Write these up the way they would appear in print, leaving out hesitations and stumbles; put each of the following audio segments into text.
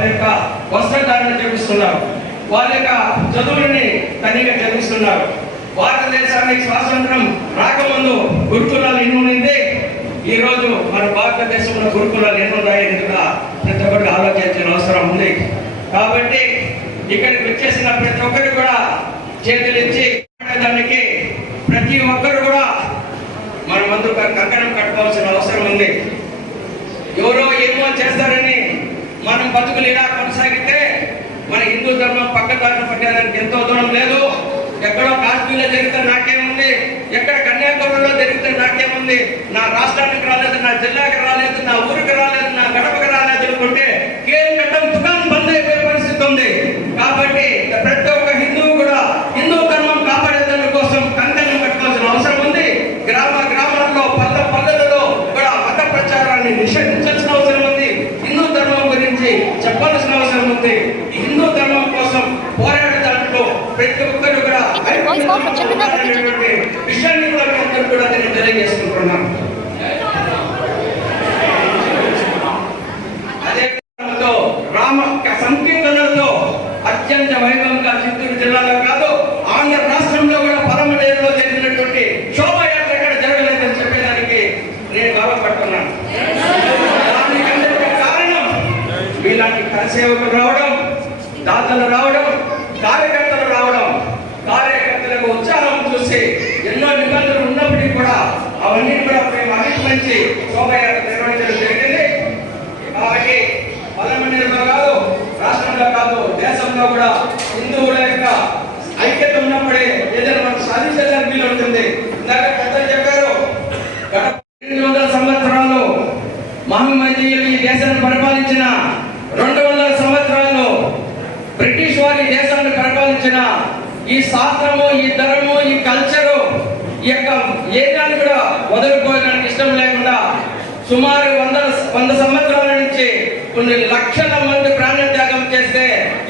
వాళ్ళ యొక్క వస్త్రధారణ చేపిస్తున్నారు, వాళ్ళ యొక్క చదువుని తనిగా చదివిస్తున్నారు. భారతదేశానికి స్వాతంత్రం రాకముందు గురుకులాలు ఎన్ని ఉండింది, ఈరోజు మన భారతదేశంలో గురుకులాలు ఎన్ని ఉన్నాయని కూడా ప్రతి ఒక్కరికి ఆలోచించిన అవసరం ఉంది. కాబట్టి ఇక్కడికి వచ్చేసిన ప్రతి ఒక్కరు కూడా చేతులిచ్చి దానికి ప్రతి ఒక్కరు కూడా మన ముందు కంకణం కట్టుకోవాల్సిన అవసరం ఉంది. ఎవరో ఏమో చేస్తారని మనం బతుకులు ఇలా కొనసాగితే మన హిందూ ధర్మం పక్కదారిన పట్టేదానికి ఎంతో దూరం లేదు. ఎక్కడో కాశ్మీర్లో జరిగితే నాకేముంది, ఎక్కడ కన్యాకుమారిలో జరిగితే నాకేముంది, నా రాష్ట్రానికి రాలేదు, నా జిల్లాకి రాలేదు, నా ఊరికి రాలేదు, నా గడపకి రాలేదు అనుకుంటే కేలు కట్టం దుకాణం బంద్ అయిపోయే పరిస్థితి ఉంది. కాబట్టి ప్రతి ఒక్క హిందువు కూడా హిందూ ధర్మం కాపాడేదాని కోసం కంకణం కట్టుకోవాల్సిన అవసరం ఉంది. గ్రామాల్లో పల్లెలలో కూడా మత ప్రచారాన్ని నిషేధించాల్సిన అవసరం ఉంది. హిందూ ధర్మం గురించి చెప్పాల్సిన అవసరం ఉంది. ఈ హిందూ ధర్మం కోసం పోరాడే దాంట్లో ప్రతి ఒక్కరు కూడా విషయాన్ని కూడా నేను తెలియజేసుకుంటున్నాను. అదే రామ సంకీర్తనలతో అత్యంత వైభవంగా చిత్తూరు జిల్లాలో కాదు ఆంధ్ర రాష్ట్రంలో కూడా పరమనేరులో జరిగినటువంటి శోభాయాత్ర ఇక్కడ జరగలేదని చెప్పేదానికి నేను గర్వపడుతున్నాను. దానికందరికీ కారణం వీళ్ళకి కరసేవకులు రావడం, దాతలు రావడం, కార్యకర్తలు రావడం, కార్యకర్తలకు ఉత్సాహం చూసి ఎన్నో నిబంధనలు ఉన్నప్పటికీ కూడా అవన్నీ కూడా మేము అభినందించి శోభయాత్ర నిర్వహించడం జరిగింది. కాబట్టి పరమనేరులో కాదు, రాష్ట్రంలో కాదు, దేశంలో కూడా హిందువుల యొక్క ఐక్యత ఉన్నప్పుడే ఏదైనా మనం సాధించడానికి వీలు ఉంటుంది. ఇందాక పెద్దలు చెప్పారు, 800 సంవత్సరాలు మహమ్మదీయులు ఈ దేశాన్ని పరిపాలించిన, 200 సంవత్సరాలు బ్రిటిష్ వారి దేశాన్ని పరిపాలించిన ఈ శాస్త్రము, ఈ ధర్మము, ఈ కల్చరు, ఈ యొక్క ఏదాన్ని కూడా వదులుకోవడానికి ఇష్టం లేకుండా సుమారు 100 సంవత్సరాల నుంచి కొన్ని లక్షల మంది ప్రాణత్యాగం చేస్తే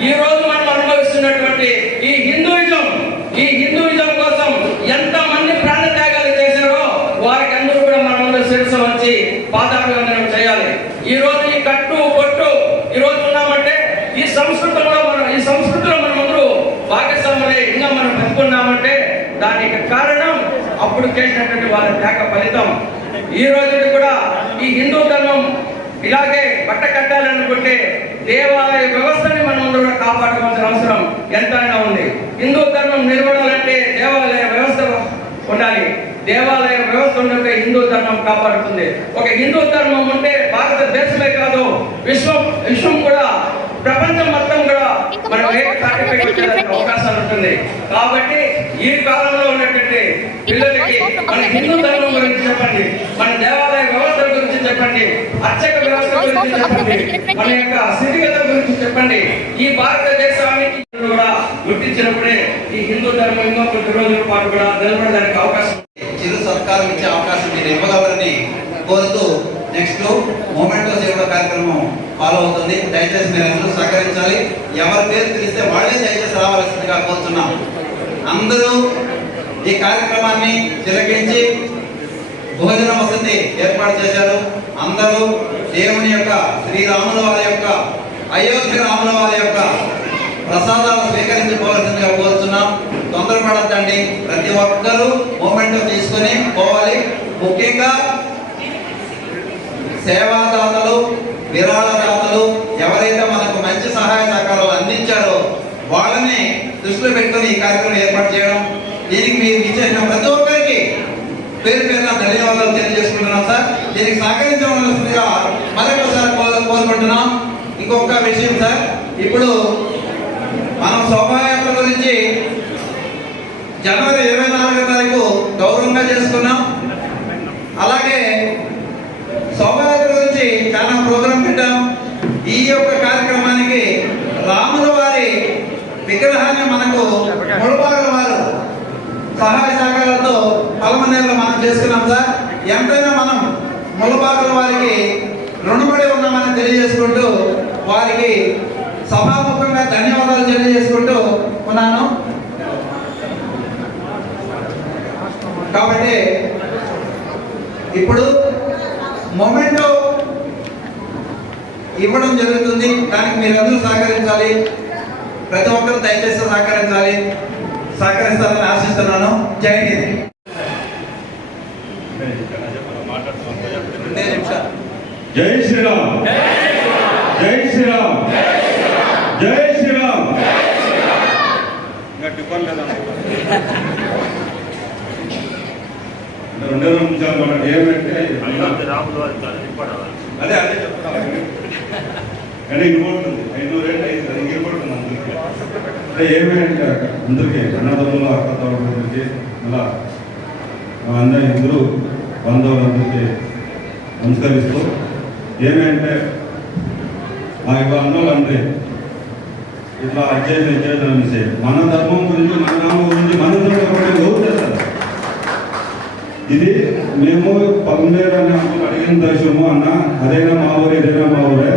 ఈ రోజు మనం అనుభవిస్తున్నటువంటి ఈ హిందూయిజం కోసం ఎంత మంది ప్రాణత్యాగాలు చేశారో వారికి అందరూ కూడా మనం శిరస్సు వచ్చి పాదాభివందనం చేయాలి. ఈ రోజు ఈ కట్టు పొట్టు ఈ రోజు ఉన్నామంటే ఈ సంస్కృతిలో మన ముందు భాగస్వాములై ఇంకా మనం బతుకున్నామంటే దానికి కారణం అప్పుడు చేసినటువంటి వాళ్ళ త్యాగ ఫలితం. ఈ రోజు కూడా ఈ హిందూ ధర్మం ఇలాగే బట్ట కట్టాలనుకుంటే దేవాలయ వ్యవస్థని మనం ముందు కూడా కాపాడుకోవాల్సిన అవసరం ఎంతైనా ఉంది. హిందూ ధర్మం నిలబడాలంటే దేవాలయ వ్యవస్థ ఉండాలి. దేవాలయ వ్యవస్థ ఉంటే హిందూ ధర్మం కాపాడుతుంది. ఒక హిందూ ధర్మం ఉంటే భారతదేశమే కాదు విశ్వం కూడా, ప్రపంచం మొత్తం కూడా మనం అవకాశాలు ఉంటుంది. కాబట్టి ఈ కాలంలో ఉన్నటువంటి పిల్లలకి మన హిందూ ధర్మం గురించి చెప్పండి, మన దేవాలయ వ్యవస్థ గురించి చెప్పండి, అర్చక వ్యవస్థ గురించి చెప్పండి, మన యొక్క స్థితిగతుల గురించి చెప్పండి. ఈ భారతదేశానికి కూడా గుర్తించినప్పుడే ఈ హిందూ ధర్మం ఇంకో కొద్ది రోజుల పాటు కూడా నిలబడడానికి అవకాశం, చిరు సత్కారం ఇచ్చే అవకాశం మీరు ఇవ్వగలరని కోరుతూ నెక్స్ట్ మొమెంటో సేవ కార్యక్రమం ఫాలో అవుతుంది. దయచేసి మీరు అందరూ సహకరించాలి. ఎవరి పేరు తెలిస్తే వాళ్ళే దయచేసి రావాల్సిందిగా కోరుతున్నాం. అందరూ ఈ కార్యక్రమాన్ని తిలకించి భోజన వసతి ఏర్పాటు చేశారు. అందరూ దేవుని యొక్క శ్రీరాముల వారి యొక్క అయోధ్య రాముల వారి యొక్క ప్రసాదాలు స్వీకరించుకోవాల్సిందిగా కోరుతున్నాం. తొందరపడద్దండి, ప్రతి ఒక్కరూ మొమెంటో తీసుకొని పోవాలి. ముఖ్యంగా సేవాదాతలు, విరాళదాతలు ఎవరైతే మనకు మంచి సహాయ సహకారాలు అందించారో వాళ్ళని దృష్టిలో పెట్టుకుని ఈ కార్యక్రమం ఏర్పాటు చేయడం, దీనికి మీరు ఇచ్చేసిన ప్రతి ఒక్కరికి పేరు పేరున ధన్యవాదాలు తెలియజేసుకుంటున్నాం సార్. దీనికి సహకరించవలసిందిగా మరొకసారి కోరుకుంటున్నాం. ఇంకొక విషయం సార్, ఇప్పుడు మనం శోభాయాత్ర గురించి జనవరి 24వ తారీఖు గౌరవంగా చేసుకున్నాం. అలాగే శోభాయాత్ర గురించి చాలా ప్రోగ్రాం పెట్టాం. ఈ యొక్క కార్యక్రమానికి రాముల వారి విగ్రహాన్ని మనకు ముళబాగల వారు సహాయ సహకారాలతో పలమనేరులో మనం చేసుకున్నాం సార్. ఎంతైనా మనం ముళబాగల వారికి రుణపడి ఉన్నామని తెలియజేసుకుంటూ వారికి సభాముఖంగా ధన్యవాదాలు తెలియజేసుకుంటూ ఉన్నాను. కాబట్టి ఇప్పుడు మొమెంటో ఇవ్వడం జరుగుతుంది. దానికి మీరందరూ సహకరించాలి. ప్రతి ఒక్కరు దయచేసి సహకరించాలి. సహకరిస్తారని ఆశిస్తున్నాను. జై హింద్. 2 నిమిషాలు. జై శ్రీరామ్, జై శ్రీరామ్, జై శ్రీరామ్. ఇంకా టిఫన్ లేదా 2 నిమిషాలు మనం ఏమంటే అదే అదే చెప్తాను. కానీ ఇంకోటి 500 ఇంకోటి అందరికీ అంటే ఏమంటే అందరికీ అన్నదమ్ముల అక్కతమ్ములకి అలా అందరూ హిందువులు బంధువులందరికీ నమస్కరిస్తూ ఏమంటే మా యొక్క అన్నోళ్ళంటే ఇట్లా అధ్యయనం అనేసి మన ధర్మం గురించి మన నామం గురించి మన ధర్మం చేస్తారు. ఇది మేము పల్మేరు అనే అమ్మలు అడిగిన దేశము అన్న అదైనా మా ఊరే ఇదైనా మా ఊరే.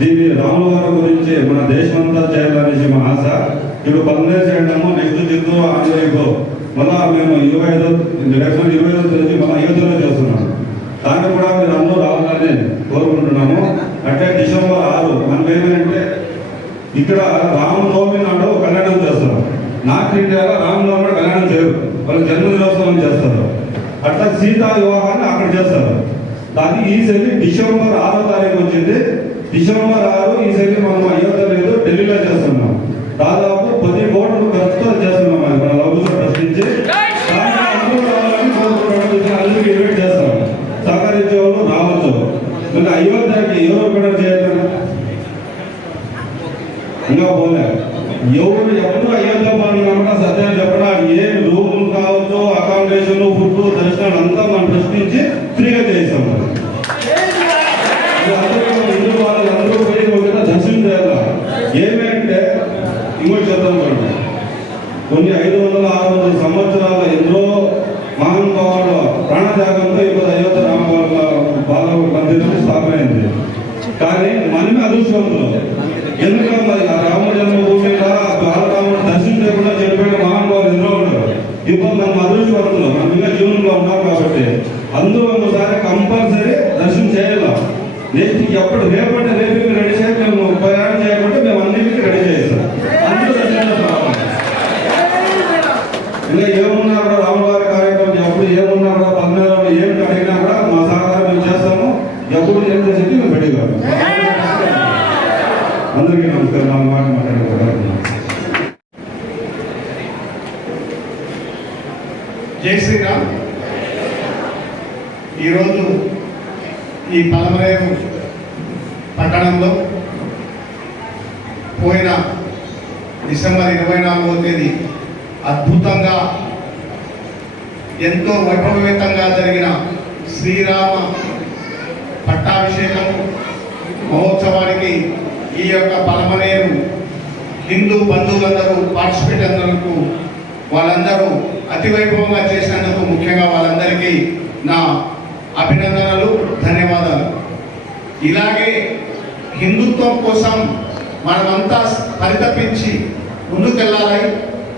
దీన్ని రాముల వారి గురించి మన దేశమంతా చేయాలనేసి మా ఆశ. ఇప్పుడు పల్మేరు చేయడము నెక్స్ట్ జిల్లు ఆంధ్రలో మళ్ళా మేము 25 తేదీ మళ్ళీ అయోధ్యలో చేస్తున్నాము. దాన్ని కూడా మీరు అందరూ రావాలని కోరుకుంటున్నాము. అంటే డిసెంబర్ 6 మనం ఏమంటే ఇక్కడ రామనవమి నాడు కళ్యాణం చేస్తారు. నార్త్ ఇండియాలో రామనవమి కళ్యాణం చేయరు, వాళ్ళు జన్మదినోత్సవం చేస్తారు. అట్లా సీతా వివాహాన్ని అక్కడ చేస్తారు. దాన్ని ఈసారి డిసెంబర్ 6వ తారీఖు వచ్చింది. డిసెంబర్ 6 ఈసారి మనం అయోధ్య లేదు ఢిల్లీలో చేస్తున్నాం. దాదాపు 10 కోట్ల ఖర్చుతో చేస్తున్నాం. అది మన లఘు ప్రశ్నించి అందరికీ ఇన్వైట్ చేస్తాం. సహకరించే వాళ్ళు రావచ్చు. ఇంకా అయోధ్యకి ఎవరు కూడా చేయలేదు ఇంకా పోలే. ఎవరు ఎప్పుడు అయోధ్య పోయినా సత్యం చెప్పడా ఏం రూములు కావచ్చు, అకామిడేషన్, ఫుడ్, దర్శనాలు అంతా మనం ప్రశ్నించి ఫ్రీగా చేస్తాం. హిందూ వాళ్ళందరూ పోయి ఒక దర్శనం చేయాల. ఏమంటే ఇంకోటి చెప్తాను చూడండి, కొన్ని 500-600 సంవత్సరాల ఎంతో మహానుభావుల ప్రాణత్యాగంతో ఇప్పుడు అయోధ్య రామబాల మందిరం స్థాపనైంది. కానీ మనమే అదృష్టవంతులు. ఎందుకంటే మరి ఆ రామ జన్మభూమి బాలరాముడు దర్శనం చేయకుండా చనిపోయిన మహానుభావులు ఎదురో ఉంటారు. ఇప్పుడు మనం అదృష్టవంతులు, మనం ఇంకా జీవనంలో ఉన్నాం కాబట్టి అందరూ ఒకసారి కంపల్సరీ దర్శనం చేయాలి. నెక్స్ట్ ఎప్పుడు రేపంటే రేపు రెడీ చేసి మేము ప్రయాణం చేయకుంటే మేము అన్నింటికి రెడీ చేస్తాం. అందరూ దర్శనం ఇంకా ఏమున్నా కూడా రామవారి కార్యక్రమం ఎప్పుడు ఏమున్నా కూడా 14 ఏమిటి అడిగినా కూడా మా సహకారం మేము చేస్తాము. ఎప్పుడు ఏం చేసేది మేము రెడీగా. అందరికీ నమస్కారం. నా మాట మాట్లాడుకుంటున్నాను. జై శ్రీరామ్. ఈరోజు ఈ పలమనేరు పట్టణంలో పోయిన డిసెంబర్ 24వ తేదీ అద్భుతంగా ఎంతో వైభవయుతంగా జరిగిన శ్రీరామ పట్టాభిషేకం మహోత్సవానికి ఈ యొక్క పలమనేరు హిందూ బంధువులందరూ పార్టిసిపేట్ అయినందుకు వాళ్ళందరూ అతి వైభవంగా చేసినందుకు ముఖ్యంగా వాళ్ళందరికీ నా అభినందనలు, ధన్యవాదాలు. ఇలాగే హిందుత్వం కోసం మనమంతా పరితపించి ముందుకెళ్ళాలి.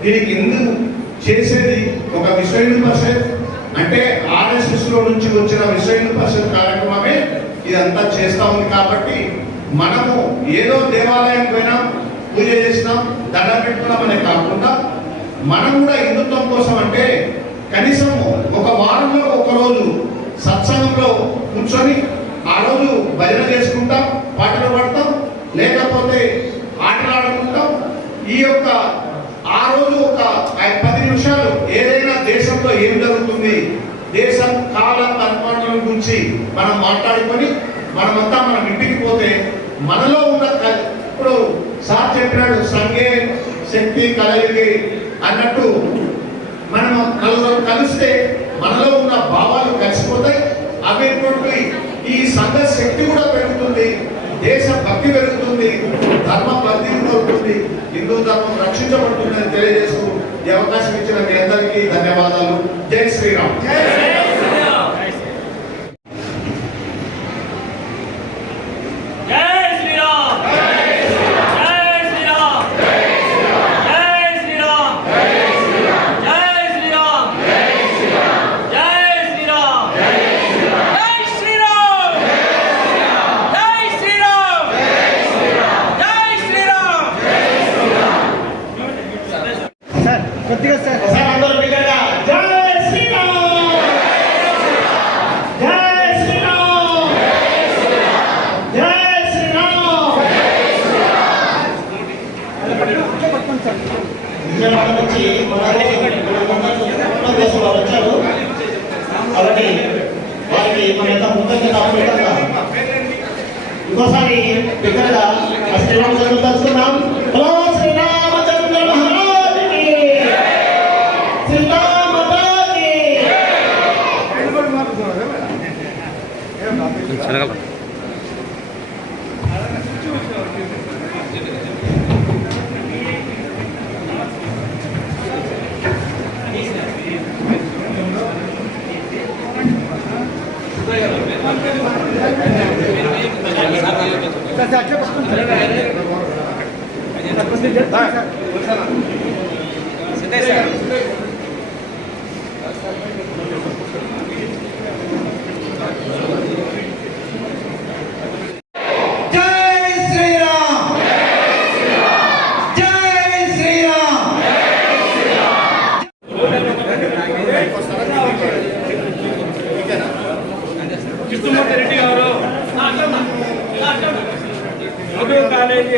దీనికి ఎందుకు చేసేది ఒక విశ్వ హిందూ పరిషత్ అంటే RSSలో నుంచి వచ్చిన విశ్వ హిందూ పరిషత్ కార్యక్రమమే ఇదంతా చేస్తూ ఉంది. కాబట్టి మనము ఏదో దేవాలయం పోయినా పూజ చేసినాం దండం పెట్టుకున్నాం అనే కాకుండా మనం కూడా హిందుత్వం కోసం అంటే కనీసం ఒక వారంలో ఒకరోజు సత్సంగంలో కూర్చొని ఆ రోజు భజన చేసుకుంటాం, పాటలు పాడతాం, లేకపోతే ఆటలు ఆడుకుంటాం. ఈ యొక్క ఆ రోజు ఒక 10 నిమిషాలు ఏదైనా దేశంలో ఏం జరుగుతుంది, దేశం కాల పరిపాలన గురించి మనం మాట్లాడుకొని మనమంతా మనం ఇంటికి పోతే మనలో ఉన్న ఇప్పుడు సార్ చెప్పినాడు సంగే శక్తి కలయికి అన్నట్టు మనం నలుగురు కలిస్తే మనలో ఉన్న భావాలు కలిసిపోతాయి. అవి ఈ సంఘ శక్తి కూడా పెరుగుతుంది, దేశ భక్తి పెరుగుతుంది, ధర్మ భక్తి అవుతుంది, హిందూ ధర్మం రక్షించబడుతుందని తెలియజేస్తూ ఈ అవకాశం ఇచ్చిన మీ అందరికీ ధన్యవాదాలు. జై శ్రీరామ్. కాబట్టి వారికి మన యొక్క కృతజ్ఞత ఇంకోసారి బిగ్గరగా శ్రీరామచంద్ర తలుచుకున్నాం. శ్రీరామచంద్ర మహారాజుకి శ్రీరామదాకి కృష్ణమూర్తి రెడ్డి గారు మధు కాలేజీ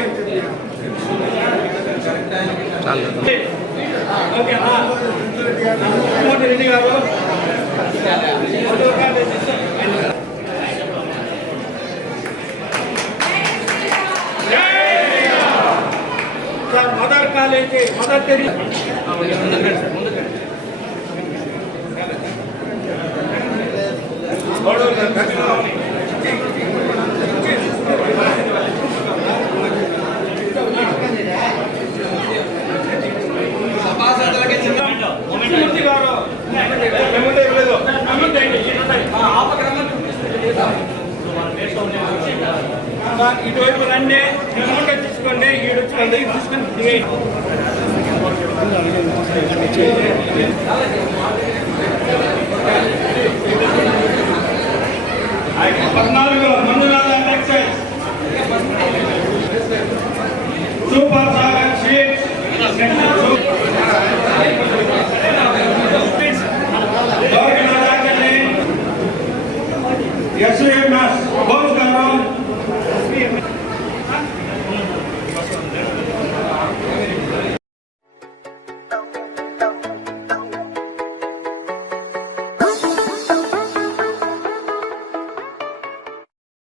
కృష్ణమూర్తి రెడ్డి గారు Madhu college mother college mother తెరి ఇటువైపు రండి అమౌంట్ తీసుకోండి ఈడు వచ్చి తీసుకొని